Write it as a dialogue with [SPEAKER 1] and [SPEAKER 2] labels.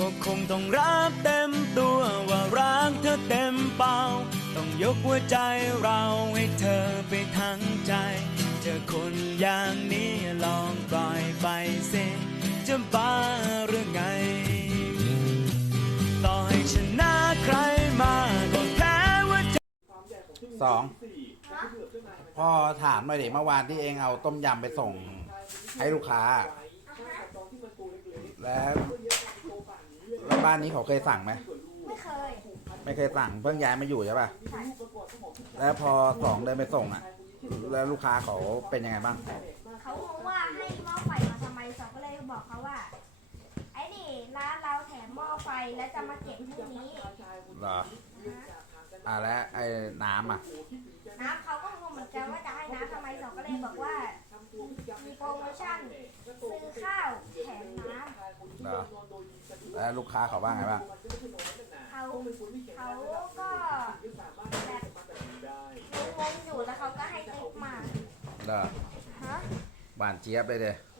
[SPEAKER 1] ก็คงต้องรับเต็มตัวว่ารักเธอเต็มเป่า ต้องยกหัวใจเราให้เธอไปทั้งใจ เจอคนอย่างนี้ลองปล่อยไปสิจะบ้าหรือไง ต่อให้ชนะใครมาก็แพ้ว่าใจ
[SPEAKER 2] สองพ่อถามหน่อยเดิเมื่อวานที่เองเอาต้มยำไปส่งให้ลูกค้า แล้ว บ้านนี้เขาเคยสั่งไหม
[SPEAKER 3] ไม่เคย
[SPEAKER 2] ไม่เคยสั่งเพิ่งย้ายมาอยู่ใช่ป่ะ
[SPEAKER 3] ใช่
[SPEAKER 2] แล้วพอสองเดินไปส่งอะ แล้วลูกค้าเขาเป็นยังไงบ้าง
[SPEAKER 3] เขางงว่าให้หม้อไฟมาทำไมสองก็เลยบอกเขาว่า ไอ้นี่ร้านเราแถมหม้อไฟแล้วจะมาเก็บพรุ่งนี้
[SPEAKER 2] เหรออ่าแล้วไอ้น้ำอะ
[SPEAKER 3] น้ำเขาก็งงเหมือนกันว่าจะให้น้ำทำไมสองก็เลยบอกว่ามีโปรโมชั่นซื้อข้าวแถมน้ำ
[SPEAKER 2] เหรอ แล้วลูกค้าเขาว่าไงบ้าง
[SPEAKER 3] เขาเขาก็แบบงงๆอยู่แล้วเขาก็ให้ติ๊กมา
[SPEAKER 2] เหรอ
[SPEAKER 3] ฮะ
[SPEAKER 2] หวานเจี๊ยบเลยเด้
[SPEAKER 3] เท่